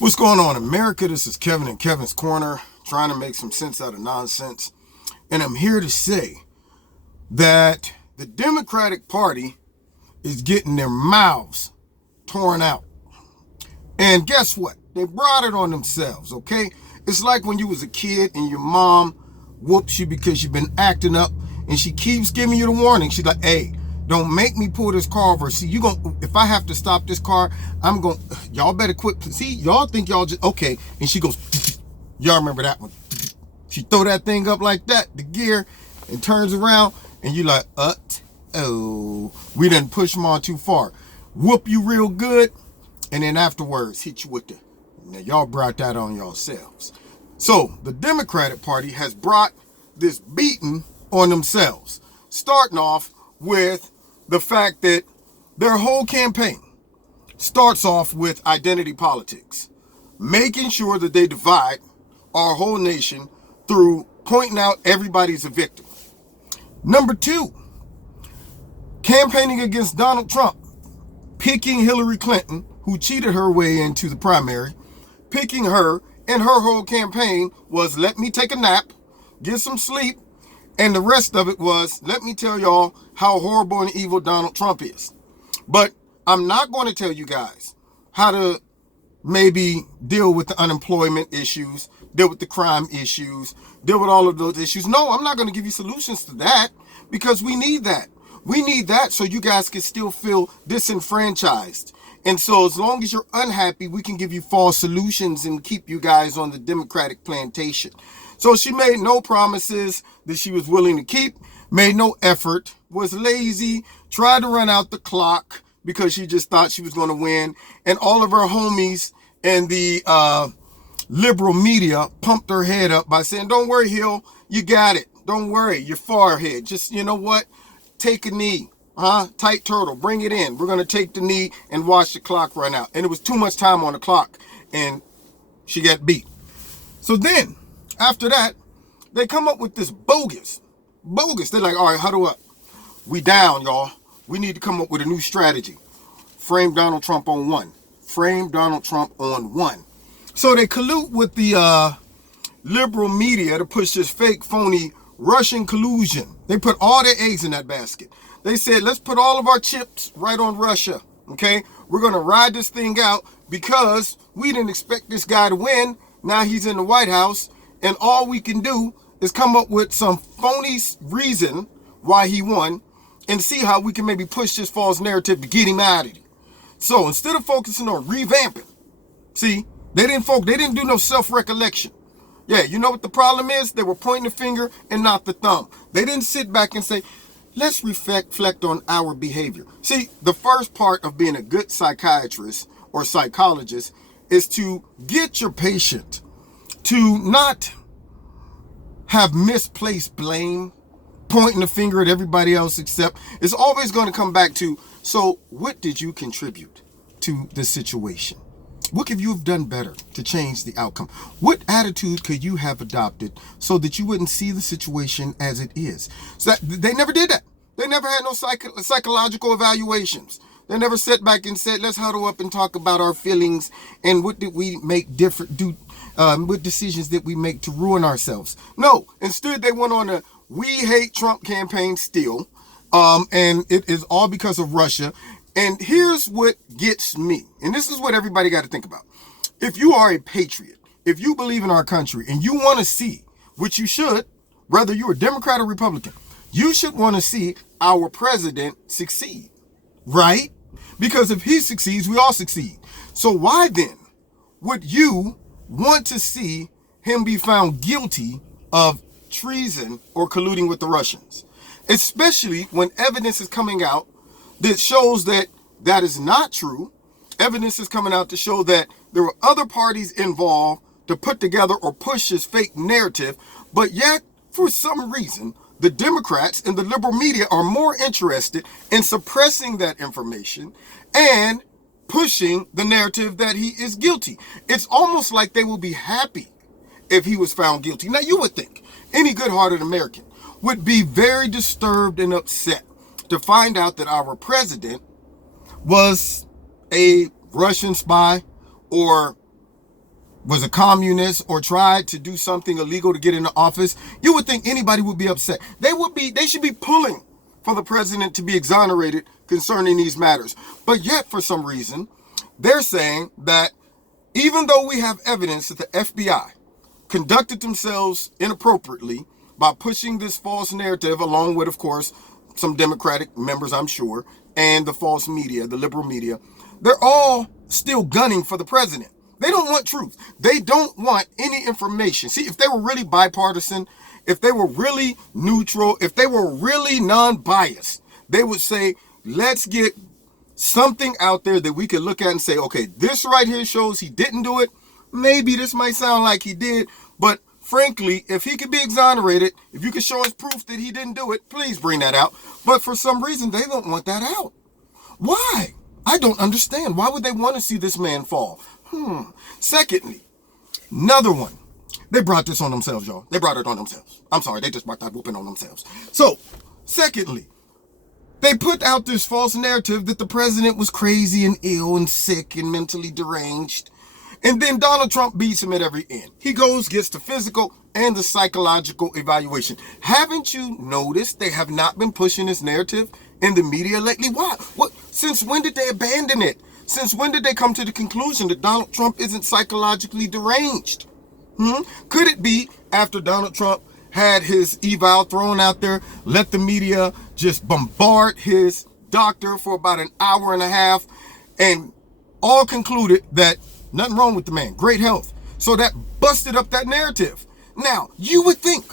What's going on, America? This is Kevin in Kevin's Corner, trying to make some sense out of nonsense. And I'm here to say that the Democratic Party is getting their mouths torn out. And guess what? They brought it on themselves, okay? It's like when you was a kid and your mom whoops you because you've been acting up, and she keeps giving you the warning. She's like, hey, don't make me pull this car over. See, if I have to stop this car, y'all better quit. See, y'all think y'all just, okay. And she goes, y'all remember that one. She throw that thing up like that, the gear, and turns around, and you like, oh, we done push them on too far. Whoop you real good, and then afterwards hit you with the, now y'all brought that on yourselves. So the Democratic Party has brought this beating on themselves, starting off with the fact that their whole campaign starts off with identity politics, making sure that they divide our whole nation through pointing out everybody's a victim. Number two, campaigning against Donald Trump, picking Hillary Clinton, who cheated her way into the primary, picking her, and her whole campaign was, let me take a nap, get some sleep, and the rest of it was, let me tell y'all how horrible and evil Donald Trump is. But I'm not going to tell you guys how to maybe deal with the unemployment issues, deal with the crime issues, deal with all of those issues. No, I'm not going to give you solutions to that, because we need that. We need that so you guys can still feel disenfranchised. And so as long as you're unhappy, we can give you false solutions and keep you guys on the Democratic plantation. So she made no promises that she was willing to keep, made no effort, was lazy, tried to run out the clock because she just thought she was going to win. And all of her homies and the liberal media pumped her head up by saying, don't worry, Hill, you got it. Don't worry, you're far ahead. Just, you know what? Take a knee. Tight turtle, bring it in. We're going to take the knee and watch the clock run out. And it was too much time on the clock, and she got beat. So then, after that, they come up with this bogus. They're like, all right, huddle up. We down, y'all. We need to come up with a new strategy. Frame Donald Trump on one. Frame Donald Trump on one. So they collude with the liberal media to push this fake, phony Russian collusion. They put all their eggs in that basket. They said, let's put all of our chips right on Russia, okay? We're going to ride this thing out because we didn't expect this guy to win. Now he's in the White House, and all we can do is come up with some phony reason why he won and see how we can maybe push this false narrative to get him out of here. So instead of focusing on revamping, see, they didn't do no self-recollection. Yeah, you know what the problem is? They were pointing the finger and not the thumb. They didn't sit back and say, let's reflect on our behavior. See, the first part of being a good psychiatrist or psychologist is to get your patient to not have misplaced blame, pointing the finger at everybody else, except it's always going to come back to, so what did you contribute to the situation? What could you have done better to change the outcome? What attitude could you have adopted so that you wouldn't see the situation as it is? So they never did that. They never had no psychological evaluations. They never sat back and said, let's huddle up and talk about our feelings and what did we make different, what decisions did we make to ruin ourselves? No, instead they went on a we hate Trump campaign still, and it is all because of Russia. And here's what gets me, and this is what everybody got to think about. If you are a patriot, if you believe in our country, and you want to see, which you should, whether you're a Democrat or Republican, you should want to see our president succeed, right? Because if he succeeds, we all succeed. So why then would you want to see him be found guilty of treason or colluding with the Russians? Especially when evidence is coming out that shows that that is not true. Evidence is coming out to show that there were other parties involved to put together or push this fake narrative, but yet, for some reason, the Democrats and the liberal media are more interested in suppressing that information and pushing the narrative that he is guilty. It's almost like they will be happy if he was found guilty. Now, you would think any good-hearted American would be very disturbed and upset to find out that our president was a Russian spy or was a communist or tried to do something illegal to get into office, you would think anybody would be upset. They should be pulling for the president to be exonerated concerning these matters. But yet, for some reason, they're saying that even though we have evidence that the FBI conducted themselves inappropriately by pushing this false narrative, along with, of course, some Democratic members, I'm sure, and the false media, the liberal media, they're all still gunning for the president. They don't want truth. They don't want any information. See, if they were really bipartisan, if they were really neutral, if they were really non-biased, they would say, let's get something out there that we could look at and say, okay, this right here shows he didn't do it. Maybe this might sound like he did, but frankly, if he could be exonerated, if you could show us proof that he didn't do it, please bring that out. But for some reason, they don't want that out. Why? I don't understand. Why would they want to see this man fall? Secondly, another one. They brought this on themselves, y'all. They brought it on themselves. I'm sorry, they just brought that whooping on themselves. So, secondly, they put out this false narrative that the president was crazy and ill and sick and mentally deranged. And then Donald Trump beats him at every end. He goes, gets the physical and the psychological evaluation. Haven't you noticed they have not been pushing this narrative in the media lately? Why? What? Since when did they abandon it? Since when did they come to the conclusion that Donald Trump isn't psychologically deranged? Could it be after Donald Trump had his eval thrown out there, let the media just bombard his doctor for about an hour and a half, and all concluded that nothing wrong with the man, great health. So that busted up that narrative. Now, you would think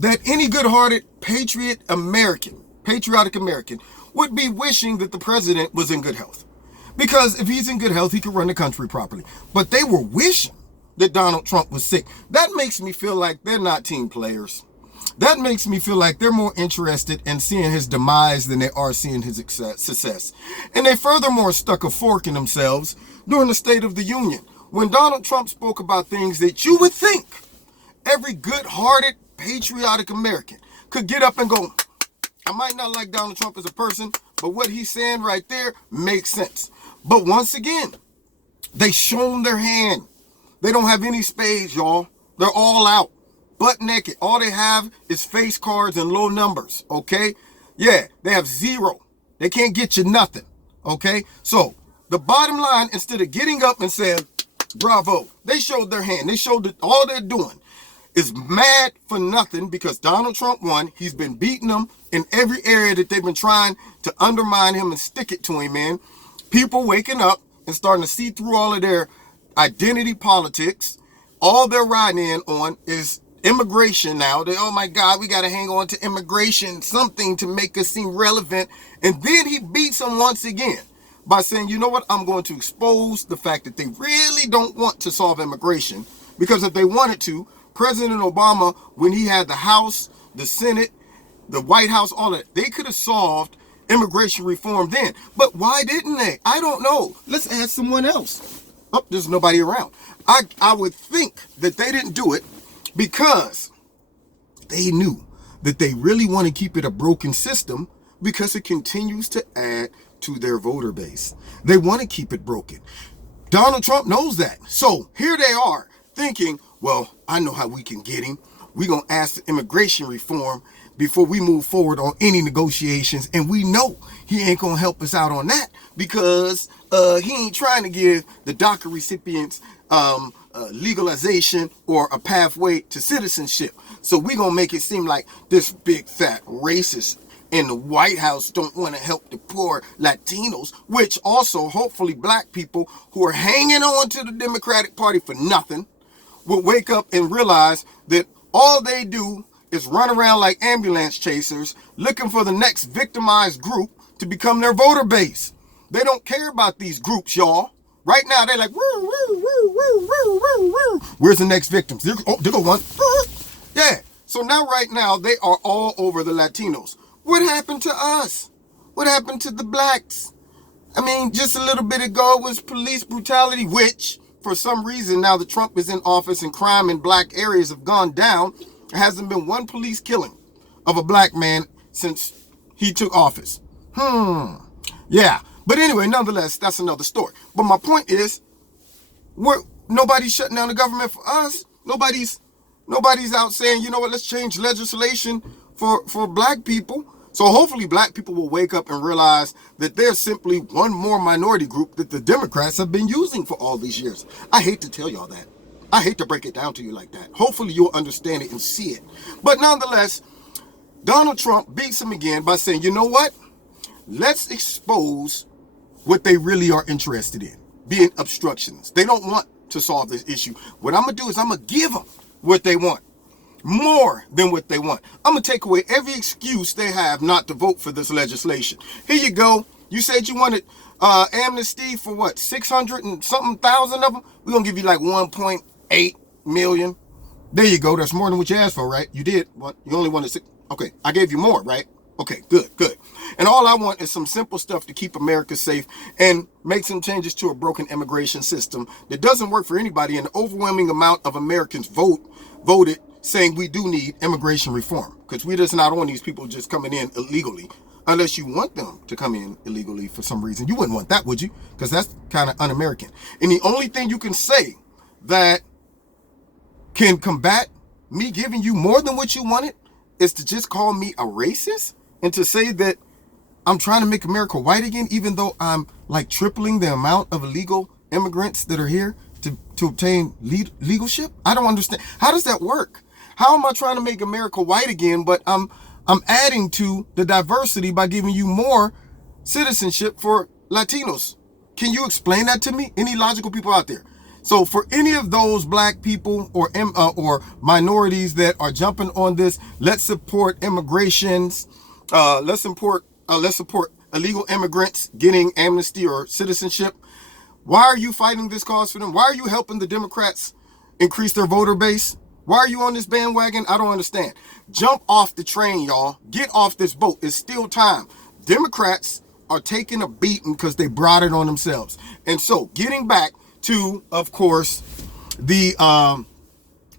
that any good-hearted patriotic American would be wishing that the president was in good health. Because if he's in good health, he can run the country properly. But they were wishing that Donald Trump was sick. That makes me feel like they're not team players. That makes me feel like they're more interested in seeing his demise than they are seeing his success. And they furthermore stuck a fork in themselves during the State of the Union, when Donald Trump spoke about things that you would think every good-hearted, patriotic American could get up and go, I might not like Donald Trump as a person, but what he's saying right there makes sense. But once again, they shown their hand. They don't have any spades, y'all. They're all out, butt naked. All they have is face cards and low numbers, okay? Yeah, they have zero. They can't get you nothing, okay? So the bottom line, instead of getting up and saying, bravo, they showed their hand. They showed that all they're doing is mad for nothing because Donald Trump won. He's been beating them in every area that they've been trying to undermine him and stick it to him in. People waking up and starting to see through all of their identity politics. All they're riding in on is immigration now. They, oh my God, we got to hang on to immigration, something to make us seem relevant. And then he beats them once again by saying, you know what, I'm going to expose the fact that they really don't want to solve immigration. Because if they wanted to, President Obama, when he had the House, the Senate, the White House, all that, they could have solved immigration reform then. But why didn't they? I don't know. Let's ask someone else. Oh, there's nobody around. I would think that they didn't do it because they knew that they really want to keep it a broken system because it continues to add to their voter base. They want to keep it broken. Donald Trump knows that. So here they are thinking, well, I know how we can get him. We're going to ask for immigration reform before we move forward on any negotiations. And we know he ain't going to help us out on that because he ain't trying to give the DACA recipients legalization or a pathway to citizenship. So we're going to make it seem like this big fat racist in the White House don't want to help the poor Latinos, which also hopefully black people who are hanging on to the Democratic Party for nothing will wake up and realize that all they do is run around like ambulance chasers looking for the next victimized group to become their voter base. They don't care about these groups, y'all. Right now, they're like, woo, woo, woo, woo, woo, woo, woo. Where's the next victims? There go one. Yeah. So now, right now, they are all over the Latinos. What happened to us? What happened to the blacks? I mean, just a little bit ago was police brutality, which, for some reason, now that Trump is in office and crime in black areas have gone down, there hasn't been one police killing of a black man since he took office. Yeah. But anyway, nonetheless, that's another story. But my point is, Nobody's shutting down the government for us. Nobody's out saying, you know what, let's change legislation for black people. So hopefully black people will wake up and realize that there's simply one more minority group that the Democrats have been using for all these years. I hate to tell y'all that. I hate to break it down to you like that. Hopefully you'll understand it and see it. But nonetheless, Donald Trump beats him again by saying, you know what? Let's expose what they really are interested in, being obstructionists. They don't want to solve this issue. What I'm going to do is I'm going to give them what they want. More than what they want. I'm going to take away every excuse they have not to vote for this legislation. Here you go. You said you wanted amnesty for what? 600 and something thousand of them? We're going to give you like 1.8 million. There you go. That's more than what you asked for, right? You did. What? You only wanted 6. Okay. I gave you more, right? Okay, good. And all I want is some simple stuff to keep America safe and make some changes to a broken immigration system that doesn't work for anybody. And the overwhelming amount of Americans voted saying we do need immigration reform, because we're just not on these people just coming in illegally, unless you want them to come in illegally for some reason. You wouldn't want that, would you? Because that's kind of un-American. And the only thing you can say that can combat me giving you more than what you wanted is to just call me a racist and to say that I'm trying to make America white again, even though I'm like tripling the amount of illegal immigrants that are here to obtain legalship. I don't understand. How does that work? How am I trying to make America white again, but I'm adding to the diversity by giving you more citizenship for Latinos? Can you explain that to me? Any logical people out there? So for any of those black people or minorities that are jumping on this, let's support immigrations. Let's support illegal immigrants getting amnesty or citizenship. Why are you fighting this cause for them? Why are you helping the Democrats increase their voter base? Why are you on this bandwagon? I don't understand. Jump off the train, y'all. Get off this boat. It's still time. Democrats are taking a beating because they brought it on themselves. And so getting back to, of course, the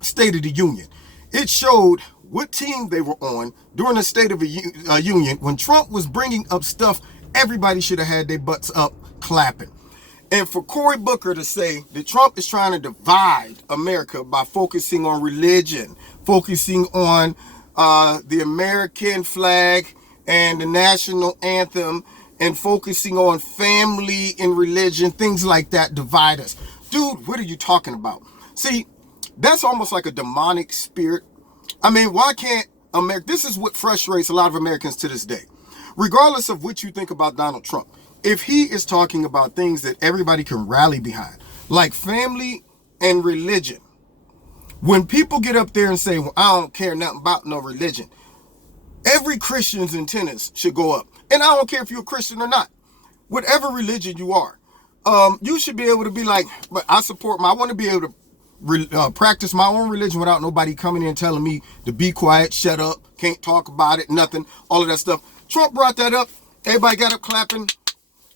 State of the Union. It showed what team they were on during the State of the Union. When Trump was bringing up stuff, everybody should have had their butts up clapping. And for Cory Booker to say that Trump is trying to divide America by focusing on religion, focusing on the American flag and the national anthem, and focusing on family and religion, things like that divide us. Dude, what are you talking about? See, that's almost like a demonic spirit. I mean, why can't America? This is what frustrates a lot of Americans to this day. Regardless of what you think about Donald Trump, if he is talking about things that everybody can rally behind, like family and religion, when people get up there and say, well, I don't care nothing about no religion, every Christian's antennas should go up. And I don't care if you're a Christian or not. Whatever religion you are, you should be able to be like, but I want to be able to practice my own religion without nobody coming in and telling me to be quiet, shut up, can't talk about it, nothing, all of that stuff. Trump brought that up. Everybody got up clapping.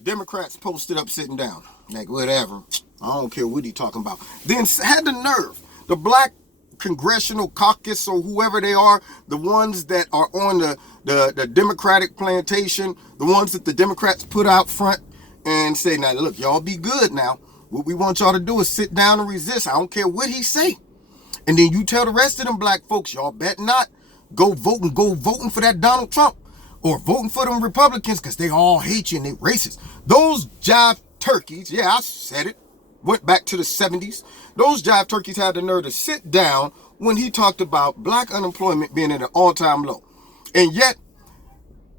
Democrats posted up sitting down. Like, whatever. I don't care what he's talking about. Then had the nerve. The black congressional caucus or whoever they are, the ones that are on the Democratic plantation, the ones that the Democrats put out front and say, now look, y'all be good now. What we want y'all to do is sit down and resist. I don't care what he say. And then you tell the rest of them black folks, y'all bet not go voting for that Donald Trump or voting for them Republicans because they all hate you and they racist. Those jive turkeys, yeah, I said it, went back to the 70s. Those jive turkeys had the nerve to sit down when he talked about black unemployment being at an all-time low. And yet,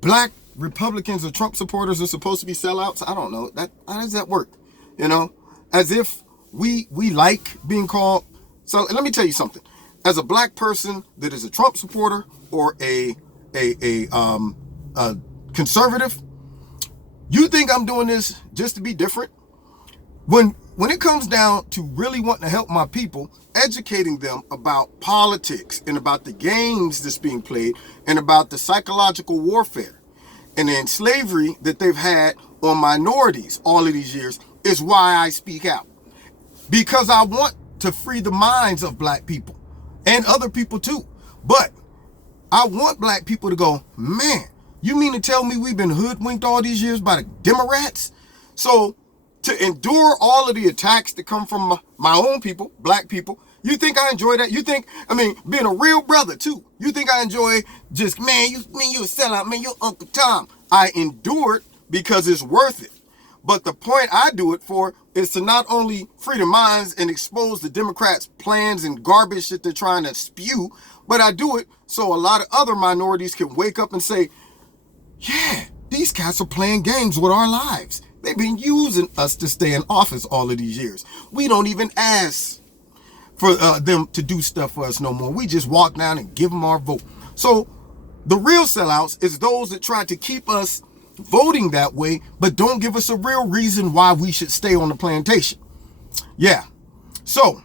black Republicans or Trump supporters are supposed to be sellouts. I don't know. How does that work? You know, as if we like being called. So let me tell you something. As a black person that is a Trump supporter or a conservative, you think I'm doing this just to be different? When it comes down to really wanting to help my people, educating them about politics and about the games that's being played and about the psychological warfare and the slavery that they've had on minorities all of these years is why I speak out. Because I want to free the minds of black people and other people too. But I want black people to go, man, you mean to tell me we've been hoodwinked all these years by the DemoRats? So to endure all of the attacks that come from my own people, black people. You think I enjoy that? You think, I mean, being a real brother too. You think I enjoy just, man, you a sellout, man, you're Uncle Tom. I endure it because it's worth it. But the point I do it for is to not only free the minds and expose the Democrats' plans and garbage that they're trying to spew, but I do it so a lot of other minorities can wake up and say, yeah, these cats are playing games with our lives. They've been using us to stay in office all of these years. We don't even ask for them to do stuff for us no more. We just walk down and give them our vote. So the real sellouts is those that try to keep us voting that way, but don't give us a real reason why we should stay on the plantation. Yeah. So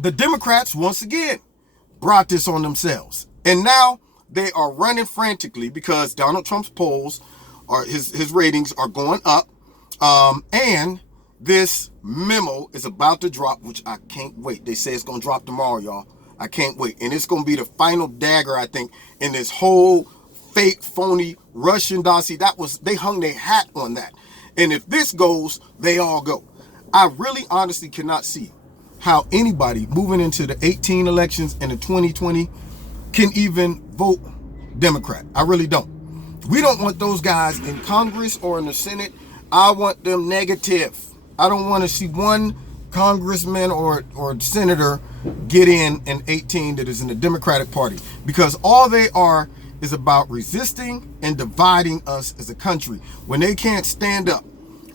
the Democrats, once again, brought this on themselves. And now they are running frantically because Donald Trump's polls are, his ratings are going up. And this memo is about to drop, which I can't wait. They say it's going to drop tomorrow, y'all. I can't wait. And it's going to be the final dagger, I think, in this whole fake, phony Russian dossier. They hung their hat on that. And if this goes, they all go. I really honestly cannot see how anybody moving into the 18 elections and the 2020 can even vote Democrat. I really don't. We don't want those guys in Congress or in the Senate. I want them negative. I don't want to see one congressman or senator get in 18 that is in the Democratic Party, because all they are is about resisting and dividing us as a country when they can't stand up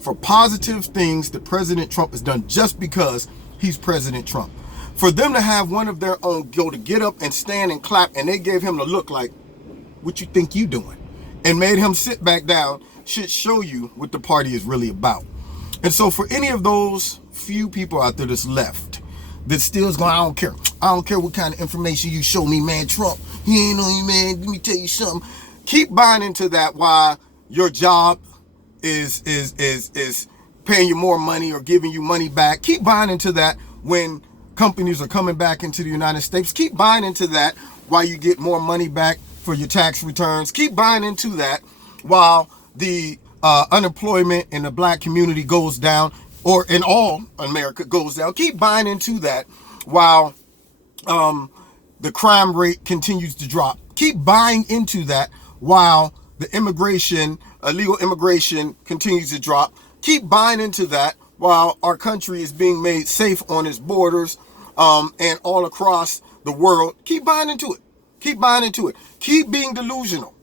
for positive things that President Trump has done just because he's President Trump. For them to have one of their own go to get up and stand and clap, and they gave him the look like, what you think you doing? And made him sit back down, should show you what the party is really about. And so for any of those few people out there that's left, that still is going, I don't care. I don't care what kind of information you show me, man. Trump, he ain't on you, man. Let me tell you something. Keep buying into that while your job is paying you more money or giving you money back. Keep buying into that when companies are coming back into the United States. Keep buying into that while you get more money back for your tax returns. Keep buying into that while the unemployment in the black community goes down, or in all America goes down. Keep buying into that while the crime rate continues to drop. Keep buying into that while the illegal immigration continues to drop. Keep buying into that while our country is being made safe on its borders and all across the world. Keep buying into it. Keep buying into it. Keep being delusional.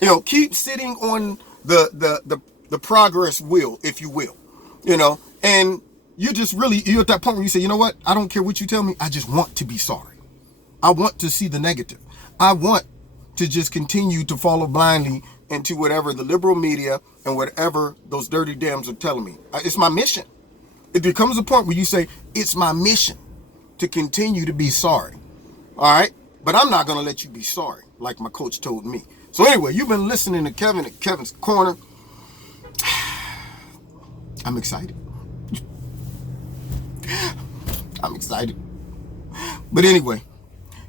You know, keep sitting on the progress wheel, if you will. You know, and you're at that point where you say, you know what? I don't care what you tell me. I just want to be sorry. I want to see the negative. I want to just continue to follow blindly into whatever the liberal media and whatever those dirty Dems are telling me. It's my mission. It becomes a point where you say, it's my mission to continue to be sorry. All right? But I'm not going to let you be sorry, like my coach told me. So anyway, you've been listening to Kevin at Kevin's Corner. I'm excited. I'm excited. But anyway,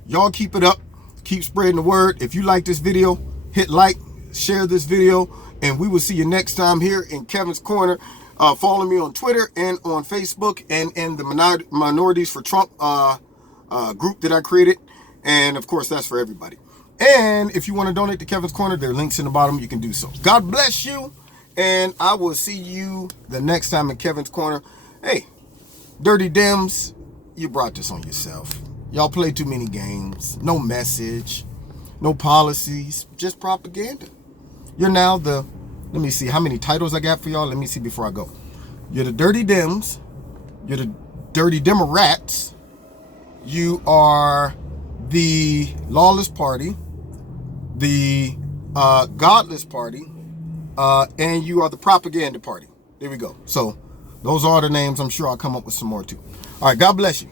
y'all keep it up. Keep spreading the word. If you like this video, hit like, share this video, and we will see you next time here in Kevin's Corner. Follow me on Twitter and on Facebook and in the Minorities for Trump group that I created. And of course, that's for everybody. And if you want to donate to Kevin's Corner, there are links in the bottom. You can do so. God bless you. And I will see you the next time in Kevin's Corner. Hey, Dirty Dems, you brought this on yourself. Y'all play too many games. No message. No policies. Just propaganda. You're now let me see how many titles I got for y'all. Let me see before I go. You're the Dirty Dems. You're the Dirty DemoRats. You are the Lawless Party. The Godless Party. And you are the Propaganda Party. There we go. So those are the names. I'm sure I'll come up with some more too. All right. God bless you.